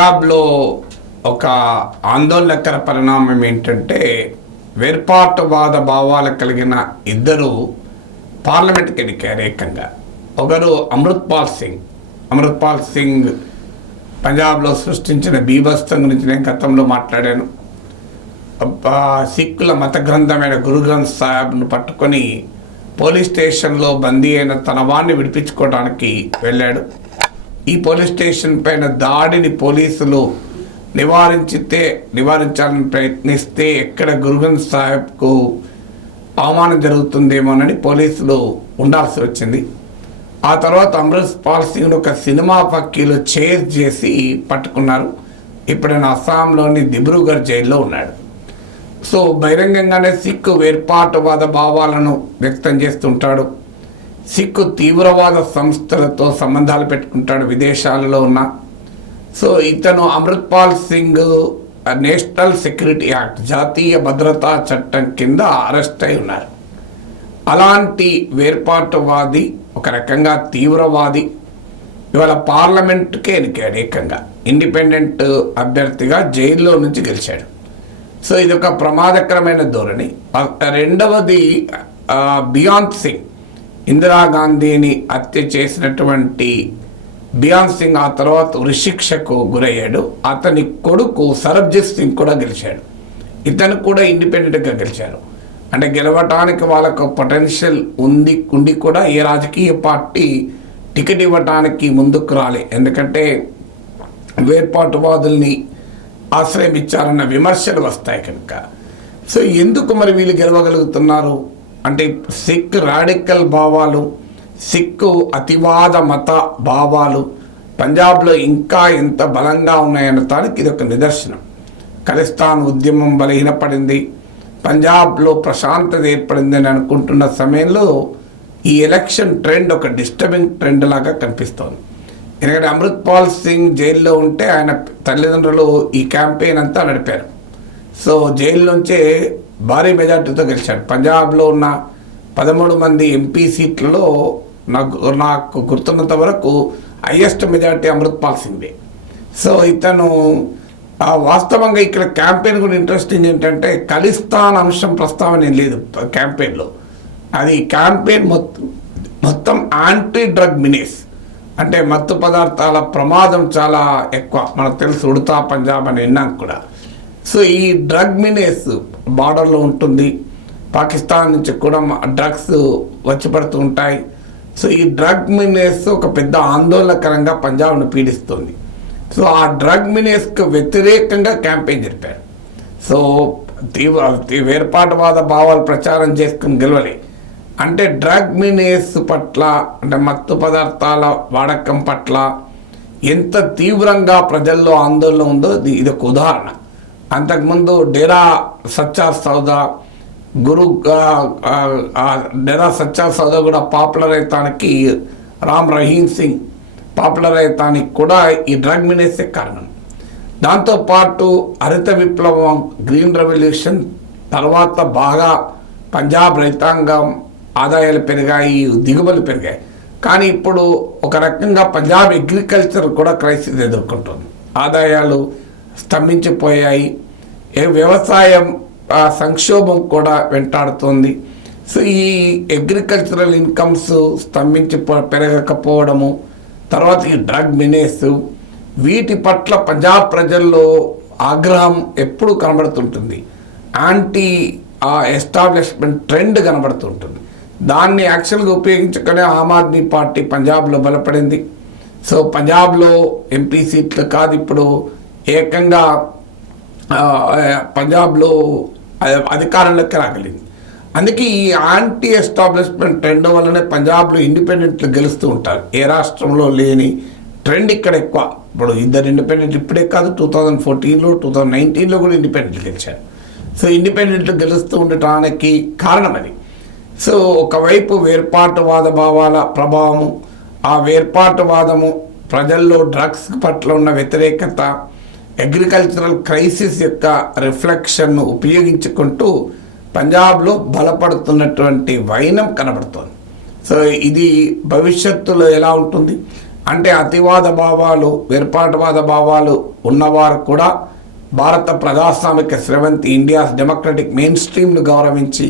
పంజాబ్లో ఒక ఆందోళనకర పరిణామం ఏంటంటే వేర్పాటువాద భావాలు కలిగిన ఇద్దరు పార్లమెంట్కి ఎన్నికారు ఏకంగా. ఒకరు అమృత్పాల్ సింగ్ పంజాబ్లో సృష్టించిన బీభత్సం గురించి నేను గతంలో మాట్లాడాను. సిక్కుల మత గ్రంథమైన గురు గ్రంథ్ సాహిబ్ను పట్టుకొని పోలీస్ స్టేషన్లో బందీ అయిన తన వాడిని విడిపించుకోవడానికి వెళ్ళాడు. ఈ పోలీస్ స్టేషన్ పైన దాడిని పోలీసులు నివారించాలని ప్రయత్నిస్తే ఎక్కడ గురు గ్రంథ్ సాహిబ్కు అవమానం జరుగుతుందేమోనని పోలీసులు ఉండాల్సి వచ్చింది. ఆ తర్వాత అమృత్పాల్ సింగ్ను ఒక సినిమా పక్కీలో చేజ్ చేసి పట్టుకున్నారు. ఇప్పుడు ఆయన అస్సాంలోని దిబ్రూగఢ్ జైల్లో ఉన్నాడు. సో బహిరంగంగానే సిక్కు వేర్పాటువాద భావాలను వ్యక్తం చేస్తుంటాడు. సిక్కు తీవ్రవాద సంస్థలతో సంబంధాలు పెట్టుకుంటాడు విదేశాలలో ఉన్న. సో ఇతను Amritpal Singh national security act జాతీయ భద్రతా చట్టం కింద అరెస్ట్ అయి ఉన్నారు. అలాంటి వేర్పాటువాది, ఒక రకంగా తీవ్రవాది ఇవాళ పార్లమెంట్కే ఎన్నికాడు. ఏకంగా ఇండిపెండెంట్ అభ్యర్థిగా జైల్లో నుంచి గెలిచాడు. సో ఇది ఒక ప్రమాదకరమైన ధోరణి. రెండవది బియాన్ సింగ్, ఇందిరాగాంధీని హత్య చేసినటువంటి బియాన్ సింగ్ ఆ తర్వాత ఉరిశిక్షకు గురయ్యాడు. అతని కొడుకు సరబ్జిత్ సింగ్ కూడా గెలిచాడు. ఇతను కూడా ఇండిపెండెంట్గా గెలిచారు. అంటే గెలవటానికి వాళ్ళకు పొటెన్షియల్ ఉండి కూడా ఏ రాజకీయ పార్టీ టికెట్ ఇవ్వటానికి ముందుకు రాలే. ఎందుకంటే వేర్పాటువాదుల్ని ఆశ్రయం ఇచ్చారన్న విమర్శలు వస్తాయి కనుక. సో ఎందుకు మరి వీళ్ళు గెలవగలుగుతున్నారు అంటే సిక్ రాడికల్ భావాలు, సిక్కు అతివాద మత భావాలు పంజాబ్లో ఇంకా ఎంత బలంగా ఉన్నాయనటానికి ఇది ఒక నిదర్శనం. ఖలిస్తాన్ ఉద్యమం బలహీనపడింది, పంజాబ్లో ప్రశాంతత ఏర్పడింది అని అనుకుంటున్న సమయంలో ఈ ఎలక్షన్ ట్రెండ్ ఒక డిస్టర్బింగ్ ట్రెండ్ లాగా కనిపిస్తోంది. ఎందుకంటే అమృత్పాల్ సింగ్ జైల్లో ఉంటే ఆయన తల్లిదండ్రులు ఈ క్యాంపెయిన్ అంతా నడిపారు. సో జైలు నుంచే భారీ మెజార్టీతో గెలిచాడు. పంజాబ్లో ఉన్న 13 మంది ఎంపీ సీట్లలో నాకు గుర్తున్నంత వరకు హైయెస్ట్ మెజార్టీ అమృత్పాల్ సింగ్దే. సో ఇతను వాస్తవంగా ఇక్కడ క్యాంపెయిన్ కూడా ఇంట్రెస్టింగ్ ఏంటంటే ఖలిస్తాన్ అంశం ప్రస్తావన ఏం లేదు క్యాంపెయిన్లో. అది క్యాంపెయిన్ మొత్తం యాంటీ డ్రగ్ మినేస్, అంటే మత్తు పదార్థాల ప్రమాదం చాలా ఎక్కువ. మనకు తెలుసు ఉడతా పంజాబ్ అని విన్నాం కూడా. సో ఈ డ్రగ్ మినేస్ బార్డర్లో ఉంటుంది, పాకిస్తాన్ నుంచి కూడా డ్రగ్స్ వచ్చి పడుతూ ఉంటాయి. సో ఈ డ్రగ్ మినేస్ ఒక పెద్ద ఆందోళనకరంగా పంజాబ్ను పీడిస్తుంది. సో ఆ డ్రగ్ మినేస్కు వ్యతిరేకంగా క్యాంపెయిన్ జరిపారు. సో వేర్పాటువాద భావాలు ప్రచారం చేసుకుని గెలవలే. అంటే డ్రగ్ మినేస్ పట్ల, అంటే మత్తు పదార్థాల వాడకం పట్ల ఎంత తీవ్రంగా ప్రజల్లో ఆందోళన ఉందో ఇది ఒక ఉదాహరణ. అంతకుముందు డేరా సచ్చా సౌదా డేరా సచ్చా సౌదా కూడా పాపులర్ అవుతానికి, రామ్ రహీం సింగ్ పాపులర్ అవుతానికి కూడా ఈ డ్రగ్ మినేసే కారణం. దాంతోపాటు హరిత విప్లవం, గ్రీన్ రెవల్యూషన్ తర్వాత బాగా పంజాబ్ రైతాంగం ఆదాయాలు పెరిగాయి, దిగుబడులు పెరిగాయి. కానీ ఇప్పుడు ఒక రకంగా పంజాబ్ అగ్రికల్చర్ కూడా క్రైసిస్ ఎదుర్కొంటుంది. ఆదాయాలు స్తంభించిపోయాయి, వ్యవసాయం సంక్షోభం కూడా వెంటాడుతోంది. సో ఈ అగ్రికల్చరల్ ఇన్కమ్స్ పెరగకపోవడము, తర్వాత ఈ డ్రగ్ మినేస్, వీటి పట్ల పంజాబ్ ప్రజల్లో ఆగ్రహం ఎప్పుడు కనబడుతుంటుంది. యాంటీ ఎస్టాబ్లిష్మెంట్ ట్రెండ్ కనబడుతుంటుంది. దాన్ని యాక్చువల్గా ఉపయోగించుకునే ఆమ్ ఆద్మీ పార్టీ పంజాబ్లో బలపడింది. సో పంజాబ్లో ఎంపీ సీట్లు కాదు, ఇప్పుడు ఏకంగా పంజాబ్లో అధికారంలోకి రాగలిగింది. అందుకే ఈ యాంటీ ఎస్టాబ్లిష్మెంట్ ట్రెండ్ వల్లనే పంజాబ్లో ఇండిపెండెంట్లు గెలుస్తూ ఉంటారు. ఏ రాష్ట్రంలో లేని ట్రెండ్ ఇక్కడ ఎక్కువ. ఇప్పుడు ఇద్దరు ఇండిపెండెంట్ ఇప్పుడే కాదు, 2014లో 2019లో కూడా ఇండిపెండెంట్లు గెలిచారు. సో ఇండిపెండెంట్లు గెలుస్తూ ఉండటానికి కారణం అది. సో ఒకవైపు వేర్పాటువాద భావాల ప్రభావము, ఆ వేర్పాటువాదము ప్రజల్లో డ్రగ్స్ పట్ల ఉన్న వ్యతిరేకత, అగ్రికల్చరల్ క్రైసిస్ యొక్క రిఫ్లెక్షన్ను ఉపయోగించుకుంటూ పంజాబ్లో బలపడుతున్నటువంటి వైనం కనబడుతోంది. సో ఇది భవిష్యత్తులో ఎలా ఉంటుంది అంటే అతివాద భావాలు, వేర్పాటువాద భావాలు ఉన్నవారు కూడా భారత ప్రజాస్వామిక స్రవంతి ఇండియాస్ డెమోక్రటిక్ మెయిన్ స్ట్రీమ్ను గౌరవించి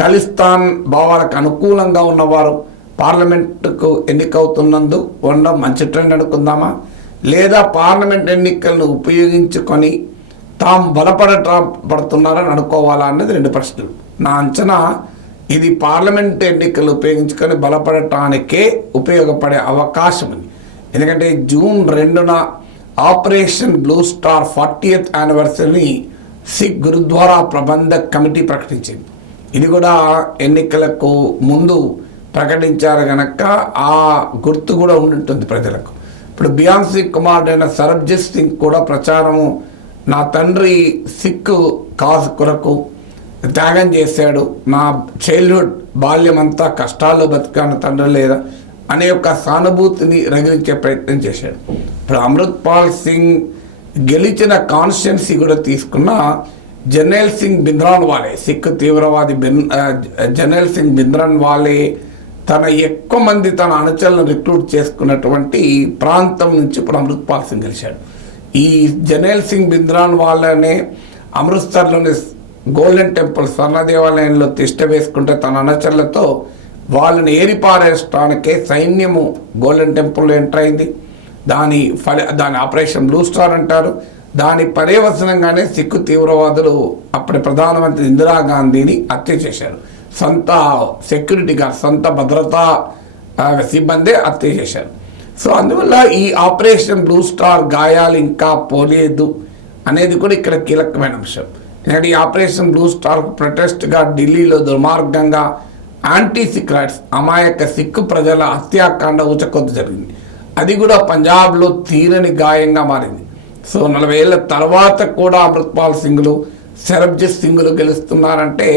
ఖలిస్తాన్ భావాలకు అనుకూలంగా ఉన్నవారు పార్లమెంటుకు ఎన్నికవుతున్నందు ఉండడం మంచి ట్రెండ్ అనుకుందామా, లేదా పార్లమెంట్ ఎన్నికలను ఉపయోగించుకొని తాము బలపడబడుతున్నారని అనుకోవాలా అన్నది రెండు ప్రశ్నలు. నా అంచనా ఇది పార్లమెంట్ ఎన్నికలు ఉపయోగించుకొని బలపడటానికే ఉపయోగపడే అవకాశం ఉంది. ఎందుకంటే జూన్ 2న ఆపరేషన్ బ్లూ స్టార్ 40th యానివర్సరీని సిక్ గురుద్వారా ప్రబంధక్ కమిటీ ప్రకటించింది. ఇది కూడా ఎన్నికలకు ముందు ప్రకటించారు కనుక ఆ గుర్తు కూడా ఉండుంటుంది ప్రజలకు. ఇప్పుడు బియాన్సీ కుమారుడైన సరబ్జిత్ సింగ్ కూడా ప్రచారము, నా తండ్రి సిక్ కాజ్ కొరకు త్యాగం చేశాడు, నా చైల్డ్హుడ్ బాల్యమంతా కష్టాల్లో బతికాను తండ్రి లేదా అనే ఒక సానుభూతిని రగిలించే ప్రయత్నం చేశాడు. ఇప్పుడు అమృత్పాల్ సింగ్ గెలిచిన కాన్స్టిట్యున్సీ కూడా తీసుకున్న జర్నైల్ సింగ్ భింద్రాన్వాలే, సిక్ తీవ్రవాది జర్నైల్ సింగ్ భింద్రాన్వాలే తన ఎక్కువ మంది తన అనుచరులను రిక్రూట్ చేసుకున్నటువంటి ప్రాంతం నుంచి ఇప్పుడు అమృత్పాల్ సింగ్ గెలిచాడు. ఈ జర్నైల్ సింగ్ భింద్రాన్వాలేనే అమృత్సర్లోని గోల్డెన్ టెంపుల్ స్వర్ణ దేవాలయంలో తిష్ట వేసుకుంటే తన అనుచరులతో వాళ్ళని ఏరిపారేయడానికే సైన్యము గోల్డెన్ టెంపుల్లో ఎంటర్ అయింది. దాని ఆపరేషన్ బ్లూ స్టార్ అంటారు. దాని పర్యవసనంగానే సిక్కు తీవ్రవాదులు అప్పటి ప్రధానమంత్రి ఇందిరాగాంధీని హత్య చేశారు. సొంత సెక్యూరిటీ గార్డ్, సొంత భద్రతా సిబ్బందే హత్య చేశారు. సో అందువల్ల ఈ ఆపరేషన్ బ్లూ స్టార్ గాయాలు ఇంకా పోలేదు అనేది కూడా ఇక్కడ కీలకమైన అంశం. ఎందుకంటే ఈ ఆపరేషన్ బ్లూ స్టార్ ప్రొటెస్ట్గా ఢిల్లీలో దుర్మార్గంగా యాంటీ సిక్ రైట్స్, అమాయక సిక్కు ప్రజల హత్యాకాండ ఊచకొద్దు జరిగింది. అది కూడా పంజాబ్లో తీరని గాయంగా మారింది. సో 40 ఏళ్ళ తర్వాత కూడా అమృత్పాల్ సింగ్లు, సరబ్జిత్ సింగ్లు గెలుస్తున్నారంటే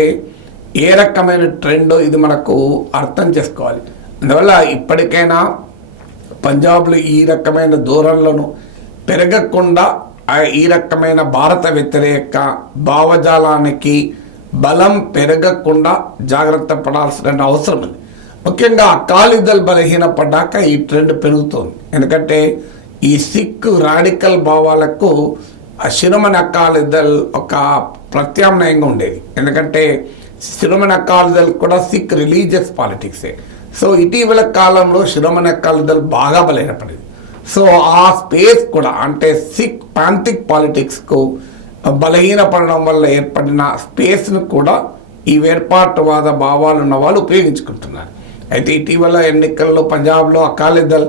ఏ రకమైన ట్రెండో ఇది మనకు అర్థం చేసుకోవాలి. అందువల్ల ఇప్పటికైనా పంజాబ్లో ఈ రకమైన ధోరణులను పెరగకుండా ఈ రకమైన భారత వ్యతిరేక భావజాలానికి బలం పెరగకుండా జాగ్రత్త పడాల్సిన అవసరం ఉంది. ముఖ్యంగా అకాలీదళ్ బలహీనపడ్డాక ఈ ట్రెండ్ పెరుగుతుంది. ఎందుకంటే ఈ సిక్ రాడికల్ భావాలకు శిరోమణి అకాలీదళ్ ఒక ప్రత్యామ్నాయంగా ఉండేది. ఎందుకంటే శిరోమణి అకాలీదళ్ కూడా సిక్ రిలీజియస్ పాలిటిక్సే. సో ఇటీవల కాలంలో శిరోమణి అకాలీదళ్ బాగా బలహీనపడింది. సో ఆ స్పేస్ కూడా అంటే సిక్ పాంథిక్ పాలిటిక్స్కు బలహీనపడడం వల్ల ఏర్పడిన స్పేస్ను కూడా ఈ వేర్పాటువాద భావాలు ఉన్న వాళ్ళు ఉపయోగించుకుంటున్నారు. అయితే ఇటీవల ఎన్నికల్లో పంజాబ్లో అకాలీదళ్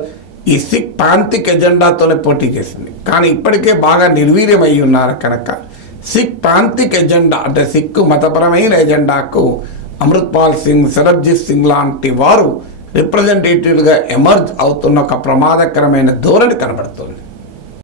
ఈ సిక్ పాంథిక్ ఎజెండాతోనే పోటీ చేసింది. కానీ ఇప్పటికే బాగా నిర్వీర్యం అయి ఉన్నారు కనుక సిక్ పాంథిక్ ఎజెండా అంటే సిక్కు మతపరమైన ఎజెండాకు అమృత్పాల్ సింగ్, సరబ్జిత్ సింగ్ లాంటి వారు రిప్రజెంటేటివ్గా ఎమర్జ్ అవుతున్న ఒక ప్రమాదకరమైన ధోరణి కనబడుతుంది.